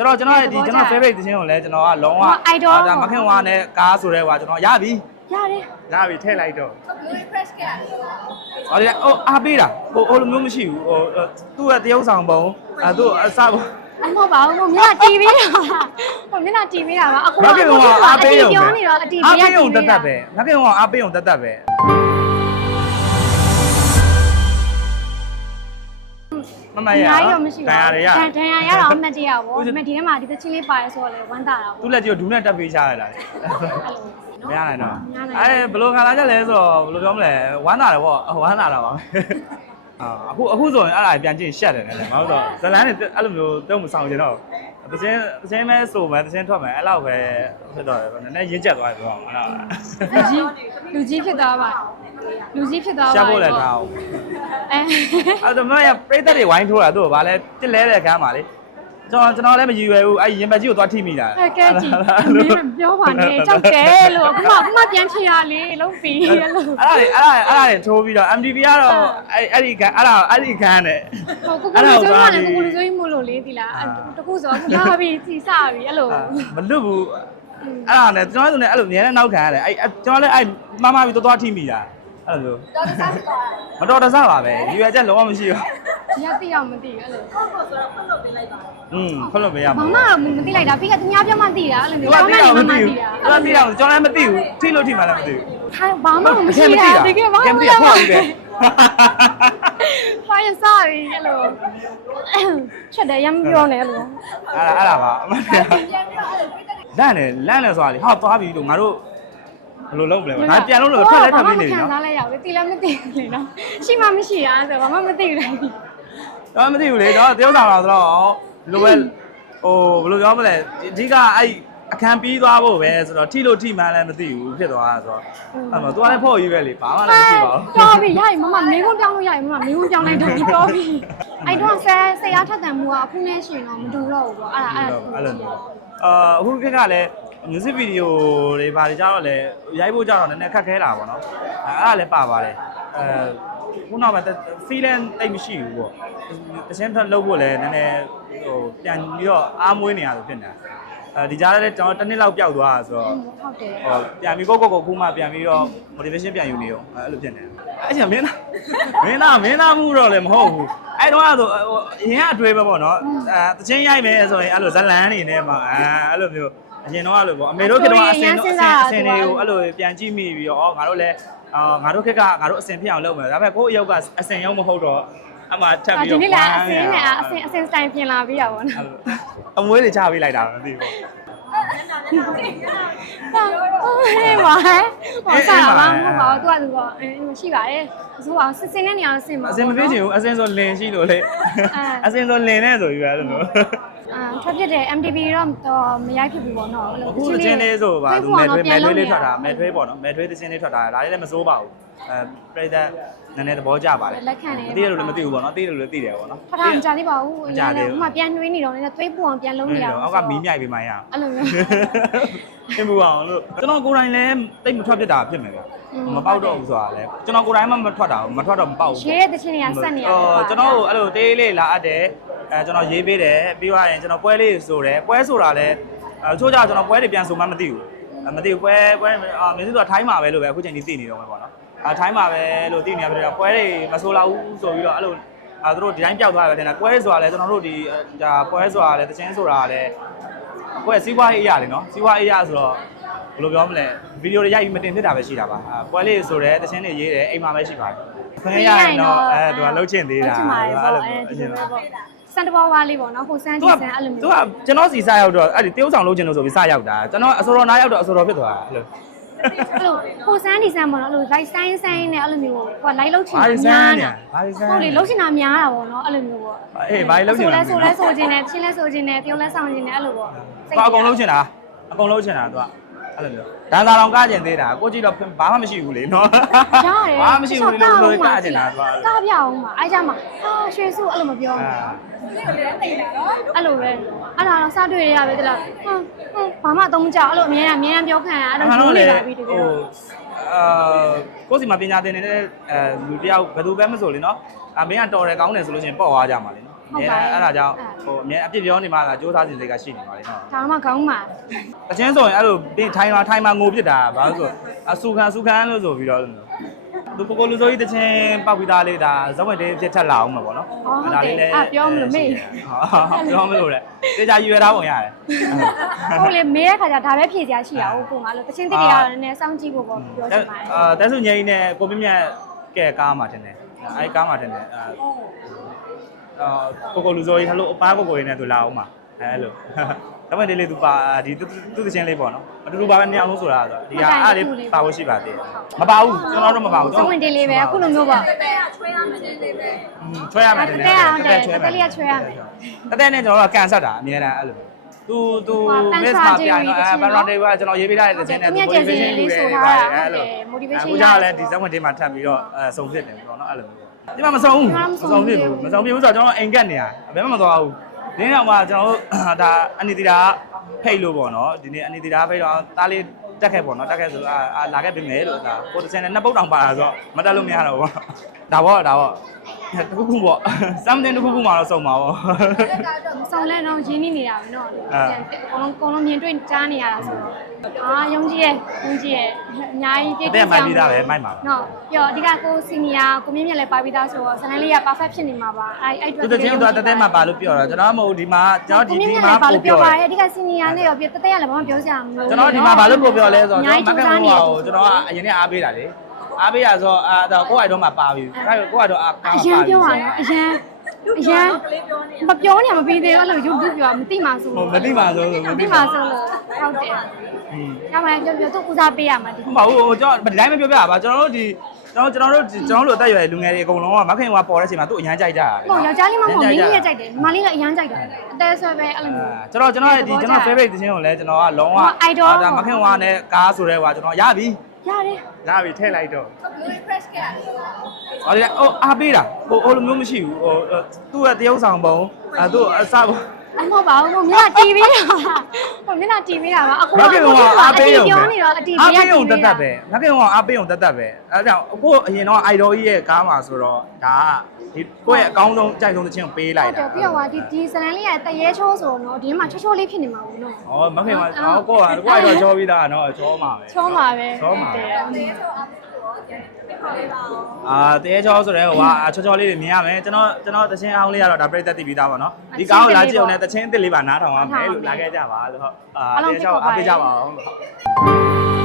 ကျွန်တော်ကျွန်တော်ရဲ့ဒီကျွန်တော် favorite သချင်းကိုလည်းကျွန်တော်ကလုံးဝဟော idol ဒါမခင်ဝါနဲ့ကားဆိုတဲ့ကွာကျွန်တော်ရပြီရတယ်ရပြီထည့်လိုက်တော့ဟောဒီဟိုအားပေးတာဟိုဟိုလိုမျိုးမရှိဘူးဟိုသူ့ရဲ့တရုပ်ဆောင်ပုံအဲသူ့အစပုံအမဟုတ်ပါဘူးဟိုမျက်နှာတီးပေးတာဟိုမျက်နှာတီးပေးတာပါအခုမခင်ဝါအားပေးရုံပြောနေတော့အတီးအားပေးရပေးရုံတက်တက်ပဲမခင်ဝါအားပေးရုံတက်တက်ပဲ မမအရများကြီးတော့မရှိတန်ရရဒဏ်ရာရတော့အမှတ်တရပါဘောဒါပေမဲ့ဒီထဲမှာဒီသချင်းလေးပါရဲဆိုတော့လေဝမ်းသာတာပေါ့သူ့လက်ကြီးကိုဒူးနဲ့တက်ပေးချရလားအဲ့လိုမရနိုင်တော့မရနိုင်အဲဘယ်လိုခံစားချက်လဲဆိုတော့ဘယ်လိုပြောမလဲဝမ်းသာတယ်ပေါ့ဝမ်းသာတာပါ အာအခုအခုဆိုရင်အဲ့ဒါပြန်ကြည့်ရှက်တယ်လေမဟုတ်တော့ဇလန်းတွေအဲ့လိုမျိုးတော့မဆောင်ချင်တော့တခြင်းတခြင်းမဲဆိုမယ်တခြင်းထွက်မယ်အဲ့လောက်ပဲဖြစ်တော့တယ်နည်းနည်းရင့်ကျက်သွားတယ်ဆိုတော့အဲ့ဒါလူကြီးလူကြီးဖြစ်သွားပါလူကြီးဖြစ်သွားပါရှာဖို့လည်းထားအောင်အဲအဲ့တော့မရပြိတ္တတွေဝိုင်းထိုးတာသူ့ကိုဗာလဲတစ်လဲတဲ့ကမ်းပါလေ ကျွန်တော်ကျွန်တော်လည်းမရည်ရွယ်ဘူးအဲ့ရင်ဘတ်ကြီးကိုသွားထိမိတာအဲကဲကြည့်မင်းပြောပါနဲ့ကြောက်တယ်လို့အခုမှအခုမှပြန်ဖြေရလေလုံးပြီးလို့အဲ့ဒါတွေအဲ့ဒါအဲ့ဒါတွေထိုးပြီးတော့ MTV ကတော့အဲ့အဲ့ဒီကအဲ့ဒါအဲ့ဒီကမ်းနဲ့ဟိုကိုကိုလူစိုးကလည်းကိုကိုလူစိုးမို့လို့လေဒီလားတခုဆိုအခုလာပြီစီစပြီအဲ့လိုမလွတ်ဘူးအဲ့ဒါနဲ့ကျွန်တော်တို့လည်းအဲ့လိုအများနဲ့နောက်ခံရတယ်အဲ့ကျွန်တော်လည်းအဲ့မမပြီးတော့သွားထိမိတာအဲ့လိုမတော်တဆပါပဲရွယ်ချက်လုံးဝမရှိဘူး ဒီကတိအောင်မသိဘူးအဲ့လိုอืมဖွင့်လို့မရဘာပါမှဘူးမသိလိုက်တာပြီးကသူများပြမသိတာအဲ့လိုသူမျိုးကသိတာမသိဘူးသိသူကသိတာကျွန်တော်လည်းမသိဘူးထိလို့ထိမှလည်းမသိဘူးဟာဘာမှမရှိတာတကယ်ဘာမှကဲမမသိသိဖွင့်ပြီးပဲဖိုင်စားပြီအဲ့လိုချက်တယ်ရမ်းပြောနေအဲ့လိုအဲ့ဒါအဲ့ဒါပါအမှန်တရားလန့်တယ်လန့်တယ်ဆိုတာလေဟာသွားပြီလို့ငါတို့ဘယ်လိုလုပ်မလဲငါပြန်လို့လို့ထွက်လဲထွက်ပြီးနေပြီခံနော်စားလိုက်ရဘူးတိလည်းမသိဘူးလေနော်ရှိမှမရှိတာဆိုဘာမှမသိဘူးလိုက် တော့မသိဘူးလေတော့တယောက်ဆောင်တော့တော့လိုပဲဟိုဘယ်လိုပြောမလဲအဓိကအဲ့အခန်းပြီးသွားဖို့ပဲဆိုတော့ထိလို့ထိမှန်းလည်းမသိဘူးဖြစ်သွားတာဆိုတော့အဲ့မှာသူကလည်းဖို့ကြီးပဲလေဘာမှလည်းမရှိပါဘူးတော်ပြီရရင်မမမင်းကုန်းပြောင်းလို့ရရင်မမမင်းကုန်းပြောင်းလိုက်တော့ဒီတော်ပြီအဲ့တော့ဆဲဆရာထက်တန်မှုကအခုနဲ့ရှိရင်တော့မတူတော့ဘူးပေါ့အဲ့ဒါအဲ့ဒါအဲ့လိုမျိုးအာအခုခေတ်ကလည်း music video တွေဘာတွေကြတော့လည်းရိုက်ဖို့ကြတော့နည်းနည်းခက်ခဲတာပေါ့နော်အဲ့ဒါလည်းပါပါတယ်အဲ ခုနောက်မှာ feeling တိတ်မရှိဘူးပေါ့တခြင်းထွက်လုပ်ဖို့လည်းနည်းနည်းဟိုပြန်ပြီးတော့အားမွေးနေရလို့ဖြစ်နေတာအဲဒီကြားထဲကျွန်တော်တစ်နှစ်လောက်ပျောက်သွားတာဆိုတော့ဟုတ်တယ်ဟောပြန်ပြီးကိုကိုကိုခုမှပြန်ပြီးတော့ motivation ပြန်ယူနေရောအဲ့လိုဖြစ်နေတယ်အဲ့ကျမင်းသားမင်းသားမင်းသားမှုတော့လည်းမဟုတ်ဘူးအဲ့တော့ဆိုဟိုအရင်ကအတွေ့ပဲပေါ့နော်အဲတချင်းရိုက်မယ်ဆိုရင်အဲ့လိုဇလန်းနေနဲ့မှာအဲအဲ့လိုမျိုးအရင်တော့အဲ့လိုပေါ့အမေတို့ကတော့အစင်တော့အစင်အစင်တွေကိုအဲ့လိုပြန်ကြည့်မိပြီးတော့ငါတို့လည်း အာငါတို့ခက်ကငါတို့အစင်ဖြစ်အောင်လုပ်မယ်ဒါပေမဲ့ကိုယ့်အယုတ်ကအစင်ရုံမဟုတ်တော့အမှထပ်ပြီးဒီတော့နေ့လည်းအစင်းနဲ့အစင်းအစင်းစတိုင်ပြင်လာပြီးရပါတော့အမွေးတွေချပေးလိုက်တာမသိဘူးဟေးပါဟောစားတာမဟုတ်ပါဘူးသူကသူကအဲရှိပါတယ်ဆိုတော့စစ်စင်းတဲ့နေရာဆင်းပါအစင်မပေးချင်ဘူးအစင်ဆိုလင်ရှိလို့လေအစင်ဆိုလင်နဲ့ဆိုပြီးပဲအဲ့လိုမျိုး အာထွက်ပြတဲ့ MTV တော့တော့မရိုက်ဖြစ်ဘူးပေါ့နော်အဲ့လိုအခုအချင်းလေးဆိုပါသူမဲထွေးမဲထွေးလေးထွက်တာမဲထွေးပေါ့နော်မဲထွေးသချင်းလေးထွက်တာဒါလေးလည်းမစိုးပါဘူးအဲပြိတ္တနည်းနည်းသဘောကျပါတယ်လက်ခံနေသိတယ်လို့လည်းမသိဘူးပေါ့နော်သိတယ်လို့လည်းသိတယ်ပေါ့နော်ဖထားမကြသေးပါဘူးဥမာပြန်နှွေးနေတော့လည်းသွေးပူအောင်ပြန်လုံးနေရအောင်အောက်ကမီးမြိုက်ပေးမှရအောင်အဲ့လိုမျိုးသင်ပူအောင်လို့ကျွန်တော်ကိုယ်တိုင်လည်းတိတ်မထွက်ဖြစ်တာဖြစ်မယ်ဗျမပေါက်တော့ဘူးဆိုတာလည်းကျွန်တော်ကိုယ်တိုင်မှမထွက်တာမထွက်တော့မပေါက်ဘူးရှေးတဲ့တချင်းတွေကဆက်နေရတယ်ဟိုကျွန်တော်တို့အဲ့လိုတေးလေးလာအပ်တယ် အဲကျွန်တော်ရေးပေးတယ်ပြီးသွားရင်ကျွန်တော်ပွဲလေးဆိုတယ်ပွဲဆိုတာလည်းအဲချို့ကြကျွန်တော်ပွဲတွေပြန်ဆိုမှမသိဘူးအဲမသိဘူးပွဲပွဲအာမင်းတို့ကထိုင်းမှာပဲလို့ပဲအခုချိန်ကြီးသိနေတော့မှာပေါ့နော်အဲထိုင်းမှာပဲလို့သိနေရပြီတော့ပွဲတွေမဆိုလာဘူးဆိုပြီးတော့အဲ့လိုအဲတို့ဒီတိုင်းပျောက်သွားတယ်တဲ့ပွဲဆိုတာလည်းကျွန်တော်တို့ဒီဒါပွဲဆိုတာလည်းတချင်းဆိုတာလည်းပွဲစီးပွားရေးအရာလေနော်စီးပွားရေးအရာဆိုတော့ဘယ်လိုပြောမလဲဗီဒီယိုတွေရိုက်ပြီးမတင်ဖြစ်တာပဲရှိတာပါအဲပွဲလေးဆိုတယ်တချင်းတွေရေးတယ်အိမ်မှာပဲရှိပါတယ်ခွင့်ရရင်တော့အဲသူကလှုပ်ချင်သေးတာချင်ပါတယ်ပေါ့အဲဒီလိုပဲပေါ့စ န်တဘောဝါလေးပေါ့နော်ဟိုစမ်းကြသူည့်ကစမ်းအဲ့လိုမျိုးသူကကျွန်တော်စီစရောက်တော့အဲ့ဒီတရုပ်ဆောင်လုပ်ချင်လို့ဆိုပြီးစရောက်တာကျွန်တော်အစောတော်နားရောက်တော့အစောတော်ဖြစ်သွားတာအဲ့လိုအဲ့လိုဟိုစမ်းဒီစမ်းပေါ့နော်အဲ့လို light sign sign နဲ့အဲ့လိုမျိုးဟို light လုတ်ချင်ဘာတာလို့စများမ်းနေတာဘာလို့စမ်းဟုတ်လေလုတ်ချင်တာများတာပေါ့နော်အဲ့လိုမျိုးပေါ့အေးဘာလို့လုပ်ချင်ဆိုလဲလဲဆိုလဲဆိုချင်တယ်ချင်းလဲဆိုချင်တယ်တယောက်လဲဆောင်ချင်တယ်အဲ့လိုပေါ့သူအကုန်လုပ်ချင်တာအကုန်လုပ်ချင်တာသူက အဲ့လိုမျိုးဒန်သာတော်ကကျင်သေးတာကိုကြည့်တော့ဘာမှမရှိဘူးလေနော်ရတယ်ဘာမှမရှိဘူးလေလို့ကကျင်တာသူကကားပြအောင်ပါအဲ့ကြမှာဟာရွှေစုအဲ့လိုမပြောအာအဲ့လိုပဲအဲ့ဒါတော့စတွေ့ရရပဲတလားဟွန်းဟွန်းဘာမှအသုံးမကျအဲ့လိုအမြဲတမ်းအမြဲတမ်းပြောခံရအဲ့လိုအဲ့မျိုးတော့လေနေဟိုပါပြီတကယ်အာကိုစီမှာပညာသင်နေတဲ့အဲလူတယောက်ဘယ်သူပဲမဆိုလေနော်အမင်းကတော်တယ်ကောင်းတယ်ဆိုလို့ရှိရင်ပေါ့သွားကြမှာလေနော်ဟုတ်ပါရဲ့အဲ့ဒါကြောင့် ဟိုအမြဲအပြစ်ပြောနေမှလားစူးစမ်းစဉ်စိတ်ကရှိနေပါလေနော်ဒါမှခေါင်းမှာအချင်းဆိုရင်အဲ့လိုတင်းထိုင်မှာထိုင်မှာငိုပြစ်တာဘာလို့ဆိုအဆူခံဆူခံလို့ဆိုပြီးတော့အဲ့လိုမျိုးသူကိုကိုလူဆိုကြီးတချင်းပောက်ပြီးသားလေးဒါဇဝတ်တင်းဖြစ်ထက်လာအောင်မှာပေါ့နော်ဟုတ်တယ်အာပြောမလို့မေ့ဟာပြောမလို့လေတေချာယူရတာပုံရတယ်ဟုတ်လေမေးတဲ့ခါကျဒါပဲဖြည့်စရာရှိတာဟုတ်ပုံကလို့တချင်းတစ်တွေကတော့နည်းနည်းစောင့်ကြည့်ဖို့ပေါ့ပြောချင်ပါတယ်အာတက်စုငိမ့်နဲ့ကိုမြင့်မြတ်ကဲကားမှာတင်တယ် အဲ့ကားမှာတင်တယ်အာအာကိုကိုလူဆိုကြီးဟလို့အပားကိုကိုရင်းနဲ့သူလာအောင်မှာအဲ့လိုတမန်လေးလေးသူပါဒီသူတချင်းလေးပေါ့နော်အတူတူပါပဲနှစ်အောင်လို့ဆိုတာဆိုတော့ဒီကအားလေးပါဖို့ရှိပါသေးတယ်မပါဘူးကျွန်တော်တို့မပါဘူးဇဝင်တင်လေးပဲအခုလိုမျိုးပေါ့ချွဲရမယ်တင်တယ်တတဲ့နဲ့ကျွန်တော်တို့ကန်ဆက်တာအများအားအဲ့လို သူသူ miss မှာပြိုင်တော့အဲဘန်ရော်ဒေးကကျွန်တော်ရေးပေးထားတဲ့တခြင်းနဲ့ motivation လေးဆိုထားတာအဲ့လို motivation အခုကြောင့်လည်းဒီဇက်ဝင်တေးမှာထပ်ပြီးတော့အဲစုံဖြစ်တယ်ပေါ့နော်အဲ့လိုဒီမှာမစုံဘူးမစုံဖြစ်ဘူးမစုံဖြစ်ဘူးဆိုတော့ကျွန်တော်အိမ်ကက်နေရဘယ်မှမသွားဘူးဒီနေ့တော့မှကျွန်တော်တို့ဒါအနီတီတာဖိတ်လို့ပေါ့နော်ဒီနေ့အနီတီတာဖိတ်တော့တားလေးတက်ခဲ့ပေါ့နော်တက်ခဲ့ဆိုအာလာခဲ့ပြင်မယ်လို့ဒါကိုတစ်စင်နဲ့နှစ်ပုတ်တောင်ပါတာဆိုတော့မတက်လို့မရတော့ဘူးဒါပေါ့ဒါပေါ့ တခုခုပေါ့ something တခုခုမှတော့စုံပါပေါ့ ဆောင်လဲတော့ရင်းနေနေတာပဲเนาะအကုန်လုံးအကုန်လုံးမြင်တွေ့ကြားနေရတာဆိုတော့အာယုံကြည်ရဲ့ယုံကြည်ရဲ့အများကြီးပြည့် တဲ့မိုက်ပြီးသားပဲမိုက်ပါ เนาะပြီးတော့အဓိကကိုစီနီယာကိုမြင့်မြတ်လည်းပါပြီးသားဆိုတော့ဇန်နလေးက perfect ဖြစ်နေမှာပါအဲ့အဲ့ သူတချင်းတော့တသက်မှာပါလို့ပြောတာကျွန်တော်မဟုတ်ဒီမှာကျွန်တော်ဒီ ကိုမြ ဒီ င့်မြတ် မှာ လည်းပါ ပို့ လို့ ပြော ပြောပါ တယ် ရဲ့အဓိကစီနီယာနဲ့ရောပြတသက်ရလည်းဘာမှပြောစရာမလို ကျွန်တော်ဒီမှာဘာလို့ပို့ပြောလဲဆိုတော့ကျွန်တော်မကန်ဟိုကိုကျွန်တော်ကအရင်ကအားပေးတာလေ အားပေးရဆိုတော့အာတော့ကိုယ့်အိုက်တော့မှပါပြီအဲ့ကိုယ့်အိုက်တော့အားကားအပါရန်ပြီပြောတာနော်အရန်အရန်မပြောနေမပြီးသေးဘူးအဲ့လိုရုပ်တုပြောမသိမှဆိုဟိုမသိပါဆိုဆိုမသိမှဆိုလို့ဟုတ်တယ်อืม။ဒါမှပြောပြောသူဦးစားပေးရမှာဒီဟုတ်ပါဘူးဟိုကျွန်တော်ဒီတိုင်းမပြောပြပါကျွန်တော်တို့ဒီကျွန်တော်ကျွန်တော်တို့ကျွန်တော်တို့အသက်အရွယ်လူငယ်တွေအကုန်လုံးကမခင်ကပေါ်တဲ့အချိန်မှာသူ့အရန်ကြိုက်ကြတာ။ဟုတ်ယောက်ျားလေးမဟုတ်မင်းလေးရဲ့ကြိုက်တယ်။မလေးလည်းအရန်ကြိုက်တယ်။အသေးဆွဲပဲအဲ့လိုမျိုးကျွန်တော်ကျွန်တော်ရဲ့ဒီကျွန်တော် favorite သချင်းကိုလည်းကျွန်တော်ကလုံးဝ idol ဒါမခင်ဝါနဲ့ကားဆိုတဲ့ဟွာကျွန်တော်ရပြီ။ ရတယ်ရပြီထည့်လိုက်တော့ဟောဒီဟိုအားပေးတာဟိုဟိုလိုမျိုးမရှိဘူးဟိုသူ့ရဲ့တရုပ်ဆောင်ပုံအဲသူ့အစပုံ။အ မဟုတ်ပါဘူး။မျက်နှာတီးပေးတာ။ဟိုမျက်နှာတီးပေးတာပါ။အခုမခင်ကအားပေးရုံပြောနေတော့အတီးအားပေးရပေးရုံတက်တက်ပဲမခင်ကအားပေးရုံတက်တက်ပဲအဲကြောင့်ကိုအရင်တော့ idol ကြီးရဲ့ကားမှာဆိုတော့ဒါကဒီကိုယ့်ရဲ့အကောင်းဆုံးကြိုက်ဆုံးသချင်းကိုပေးလိုက်ဟုတ်တတာယ်ပြီးတော့ဟာဒီဒီစလန်လေးကတရေချိုးဆိုတော့ဒီမှာချိုးချိုးလေးဖြစ်နေမှာဘူးနော်ဩမခင်ကဟောကိုကကိုကတော့ချောပြီးသားနော်ချောမှာပဲ။ချိုးမှာပဲချောမှာတယ် အာတဲချောဆိုတဲ့ဟိုကချောချောလေးတွေမြင်ရမယ်ကျွန်တော်ကျွန်တော်သချင်းအောင်လေးကတော့ဒါပြည့်သက်တည်ပြီးသားပါနော်ဒီကောင်းကိုလာကြည့်အောင်လည်းသချင်းအစ်စ်လေးပါနားထောင်ရမယ်လို့လာခဲ့ကြပါလို့ဟုတ်အာတဲချောအားပေးကြပါအောင်